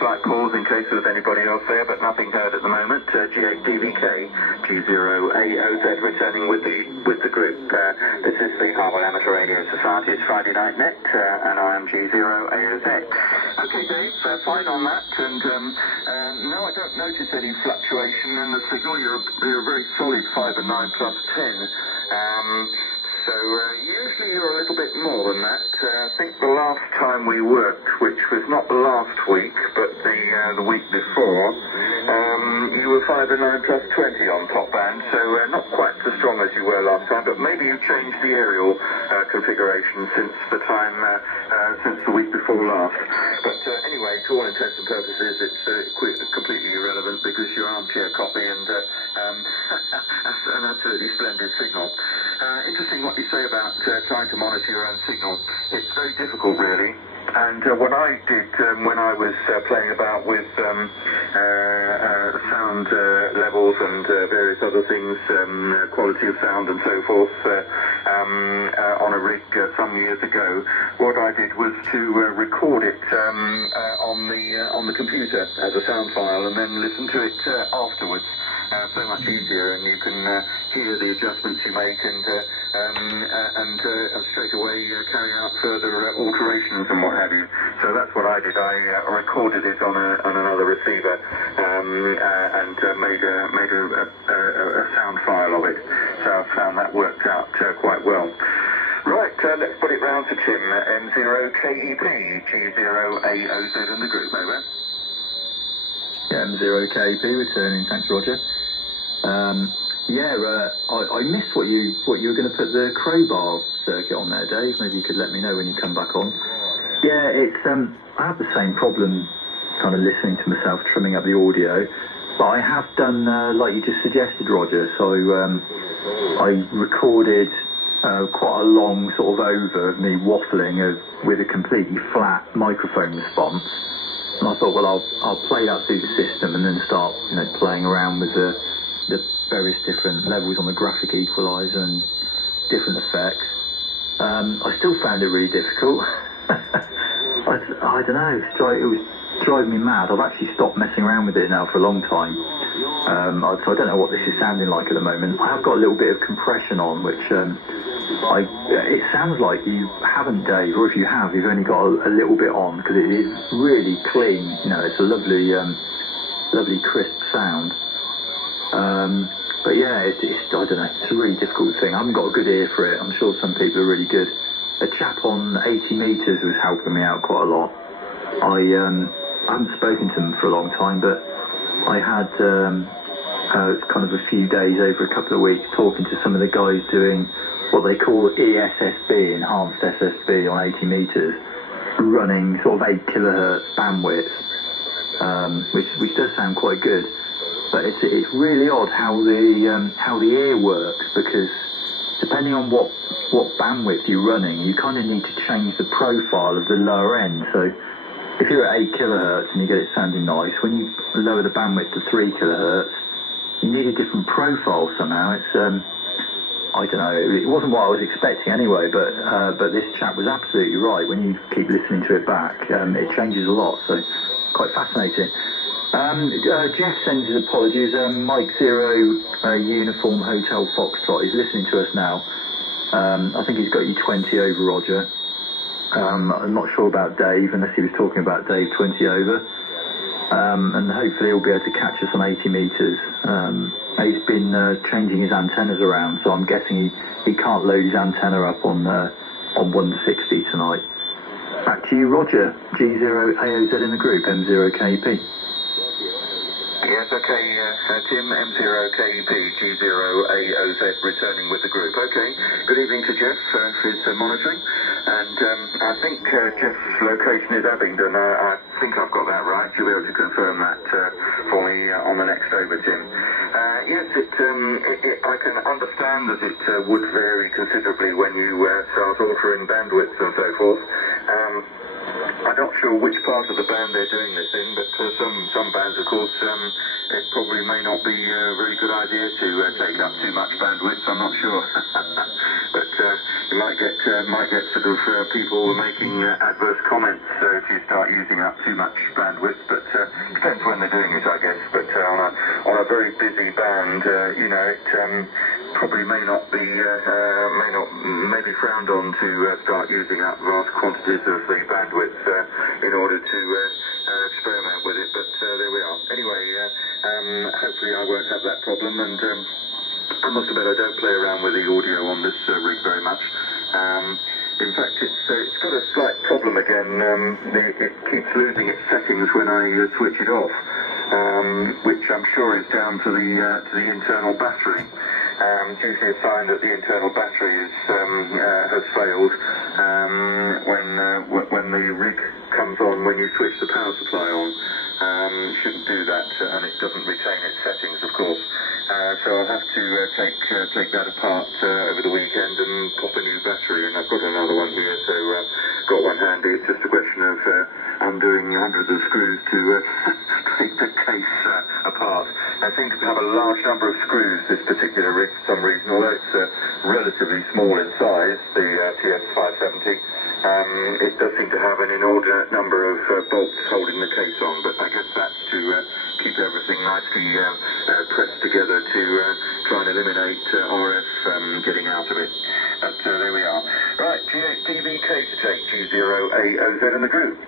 slight pause in case there was anybody else there, but nothing heard at the moment. G8DVK, G0AOZ returning with the group. This is the Harwell Amateur Radio Society. It's Friday Night Net, and I am G0AOZ. Okay, Dave, fine on that, and no, I don't notice any fluctuation in the signal. You're a very solid 5 and 9 plus 10. So usually you're a little bit more than that. I think the last time we worked, which was not last week, but the week before, you were 5 and 9 plus 20 on top band, so not quite so strong as you were last time, but maybe you changed the aerial configuration since the time, since the week before last. But anyway, to all intents and purposes, it's completely irrelevant because you're armchair copy and that's an absolutely splendid signal. Interesting what you say about trying to monitor your own signal. It's very difficult, really. And what I did when I was playing about with sound levels and various other things, quality of sound and so forth, on a rig some years ago, what I did was to record it on the computer as a sound file and then listen to it afterwards. So much easier, and you can hear the adjustments you make and straight away carry out further alterations and what have you. So that's what I did. I recorded it on another receiver and made a sound file of it. So I found that worked out quite well. Right, let's put it round to Tim. M0KEP, G0AOZ in the group, over. Yeah, M0KEP returning. Thanks, Roger. I missed what you were going to put the crowbar circuit on there, Dave. Maybe you could let me know when you come back on. Yeah, it's I have the same problem, kind of listening to myself, trimming up the audio. But I have done like you just suggested, Roger. So I recorded quite a long sort of over of me waffling with a completely flat microphone response. And I thought, well, I'll play that through the system and then start, playing around with the various different levels on the graphic equalizer and different effects. I still found it really difficult. I don't know, it was driving me mad. I've actually stopped messing around with it now for a long time. So I don't know what this is sounding like at the moment. I have got a little bit of compression on, which it sounds like you haven't, Dave, or if you have, you've only got a little bit on, because it is really clean. It's a lovely crisp sound. But yeah, I don't know, it's a really difficult thing. I haven't got a good ear for it. I'm sure some people are really good. A chap on 80 meters was helping me out quite a lot. I haven't spoken to them for a long time, but I had kind of a few days over a couple of weeks talking to some of the guys doing what they call ESSB, Enhanced SSB on 80 meters, running sort of 8 kilohertz bandwidth, which does sound quite good. But it's really odd how the ear works, because depending on what bandwidth you're running, you kind of need to change the profile of the lower end. So if you're at 8 kilohertz and you get it sounding nice, when you lower the bandwidth to 3 kilohertz, you need a different profile somehow. It's I don't know, it wasn't what I was expecting anyway, but this chap was absolutely right. When you keep listening to it back, it changes a lot, so quite fascinating. Jeff sends his apologies. Mike 0 Uniform Hotel Foxtrot is listening to us now. I think he's got you 20 over, Roger. I'm not sure about Dave, unless he was talking about Dave 20 over. And hopefully he'll be able to catch us on 80 meters. He's been changing his antennas around, so I'm guessing he can't load his antenna up on 160 tonight. Back to you, Roger. G0AOZ in the group, M0KEP. Yes, okay, Tim, M0KEP, G0AOZ returning with the group. Okay, good evening to Jeff for his monitoring. And I think Jeff's location is Abingdon. I think I've got that right. You'll be able to confirm that for me on the next over, Tim. Yes, I can understand that it would vary considerably when you start altering bandwidths and so forth. I'm not sure which part of the band they're doing this in, but some bands, of course, it probably may not be a very good idea to take up too much bandwidth. I'm not sure, but you might get sort of people making adverse comments. So if if you start using up too much bandwidth, but depends when they're doing it, I guess. But on a very busy band, you know, it probably may be frowned on to start using up vast quantities of the bandwidth in order to experiment with it. But there we are. Anyway, hopefully I won't have that problem, and I must admit I don't play around with the audio on this rig very much. In fact, it's got a slight problem again. It keeps losing its settings when I switch it off, which I'm sure is down to the internal battery. It's usually a sign that the internal battery has failed when the rig comes on, when you switch the power supply on. Shouldn't do that, and it doesn't retain its settings, of course. So I'll have to take that apart over the weekend and pop a new battery, and I've got another one here, so got one handy. It's just a question of undoing hundreds of screws to take the case apart. I seem to have a large number of screws, this particular rig, for some reason, although it's relatively small in size, the TS570. It does seem to have an inordinate number of bolts holding the case on, but I guess that's to keep everything nicely pressed together to try and eliminate RF getting out of it. But there we are. Right, G8DVK to take G0AOZ in the group.